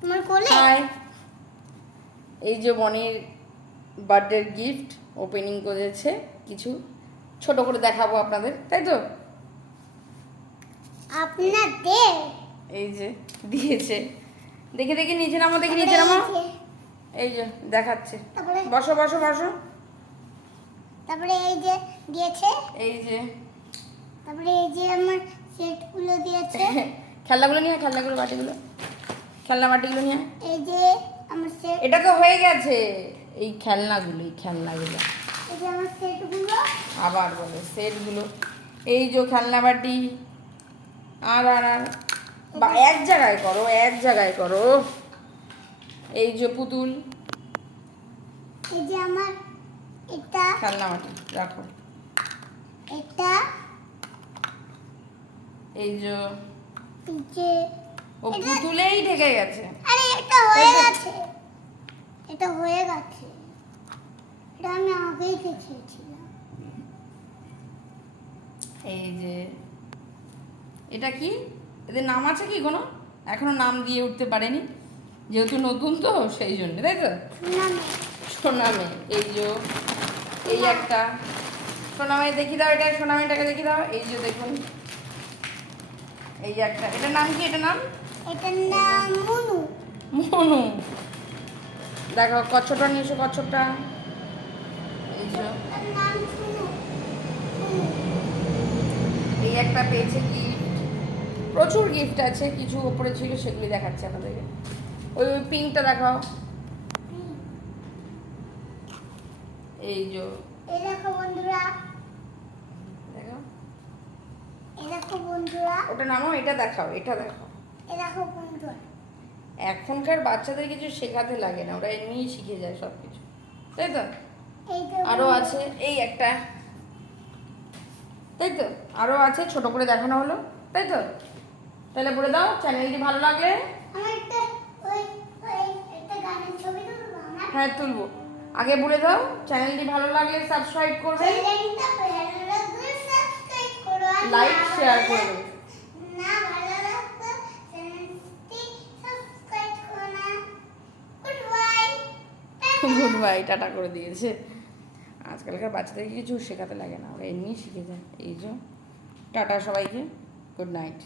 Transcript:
তোমার কোলে। হাই, এই যে বনির বার্থডে গিফট ওপেনিং করেছে, কিছু ছোট করে দেখাবো আপনাদের, তাই তো? আপনাদের এই যে দিয়েছে, দেখে দেখে নিচে নামো, দেখে নিচে নামো। এই যে দেখাচ্ছে, তারপরে বসো বসো বসো। তারপরে এই যে দিয়েছে, এই যে তারপরে এই যে আমার সেটগুলো দিয়েছে, খেলনাগুলো নিয়ে আয়, খেলনাগুলো বাটিগুলো, খেলনা বাটিগুলো নিয়ে আয়। এই যে আমার সেট, এটা তো হয়ে গেছে, এই খেলনাগুলো, এই খেলনাগুলো এই যে আমার সেটগুলো, আবার বলে সেটগুলো। এই যে খেলনা বাটি, আর আর আর বা এক জায়গায় করো, এক জায়গায় করো। এই যে পুতুল, এই যে আমার এটা, খেলনা বাটি রাখো। এটা, এই যে এই যে ও পুতুলেই ঢেকে গেছে। আরে এটা হয়ে গেছে, এটা হয়ে গেছে, এটা আমি আগেই দেখিয়েছিলাম। এই যে এটা কি, এদের নাম আছে কি কোনো? এখনো নাম দিয়ে উঠতে পারেনি, যেহেতু নতুন তো সেই জন্য, তাই তো? সোনামে, সোনামে, এই যে এই একটা সোনামে, দেখি দাও এটা, সোনামেটাকে দেখি দাও। এই যে দেখুন, এই যে একটা, এটার নাম কি? এটার নাম এটার নাম মুনু। মনু। দেখো কচ্ছপটা নিয়ে এসো, কচ্ছপটা। এই যে এটার নাম সুনু। এই একটা পেয়েছে গিফট, প্রচুর গিফট আছে, কিছু ওপরে ছিল সেগুলি দেখাচ্ছে আপনাদেরকে। ওই ওই পিঙ্কটা দেখাও। এই যে এই দেখো বন্ধুরা, দেখো, এই দেখো বন্ধুরা, ওটা নামাও, এটা দেখাও, এটা দেখাও। এই দেখো বন্ধুরা, এখনকার বাচ্চাদের কিছু শেখাতে লাগে না, ওরা এমনিই শিখে যায় সব কিছু, তাই তো? এই যে আরও আছে এই একটা, তাই তো? আরও আছে, ছোট করে দেখানো হলো, তাই তো? তাহলে বলে দাও, চ্যানেলটি ভালো লাগলে। আমার একটা ওই ওই একটা গানের ছবি তুলবো আমার। হ্যাঁ তুলবো, আগে বলে দাও, চ্যানেলটি ভালো লাগলে সাবস্ক্রাইব করবে, চ্যানেলটা ভালো লাগলে সাবস্ক্রাইব করো, আর লাইক না শেয়ার ভালো করবে। না ভালো লাগলে চ্যানেলটি সাবস্ক্রাইব করো না। Good bye. Good bye, tata করে দিয়েছে। আজকালকার বাচ্চাদেরকে কিছু শেখাতে লাগে না, ওরা এমনিই শিখে যায়। এই যে টাটা সবাইকে, গুড নাইট।